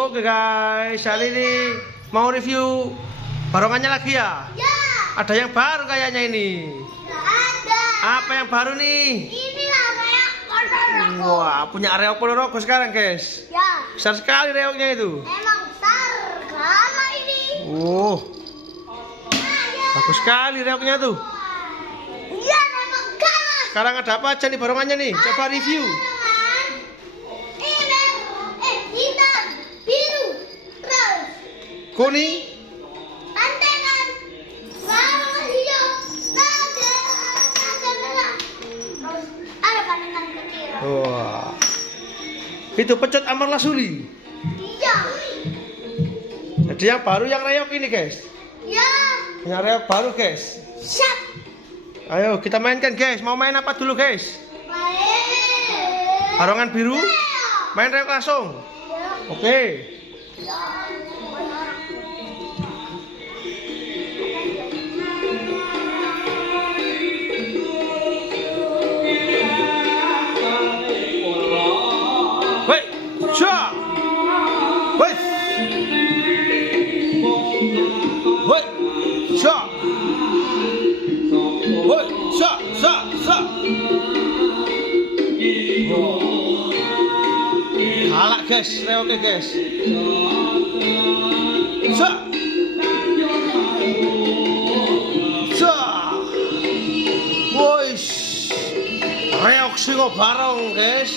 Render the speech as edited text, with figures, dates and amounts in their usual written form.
Oke guys, hari ini mau review barongannya lagi ya? Ya. Ada yang baru kayaknya ini. Nggak ada. Apa yang baru nih? Inilah kayak Ponorogo. Wah, punya reok Ponorogo sekarang guys. Ya. Besar sekali reoknya itu. Emang besar kalau ini. Bagus sekali reoknya tuh. Iya, memang kalah. Sekarang ada apa aja nih barongannya nih? Coba review. Ini hitam, biru, terus Kuning. antenan, warna hijau, naga merah. Terus ada panengan kecil. Wah. Itu pecot Amar Lasuli. Iya. Jadi yang baru yang reok ini guys. Ya. Yang reok baru guys. Siap. Ayo kita mainkan guys. Mau main apa dulu guys? Baik. Barongan biru. Main reok langsung. Oke. Wait, sya. Wait. Wait, sya. Wait, sya, sya, sya. Kalah guys, reoke guys. Sya. Sya. Wois. Reok singo barong guys.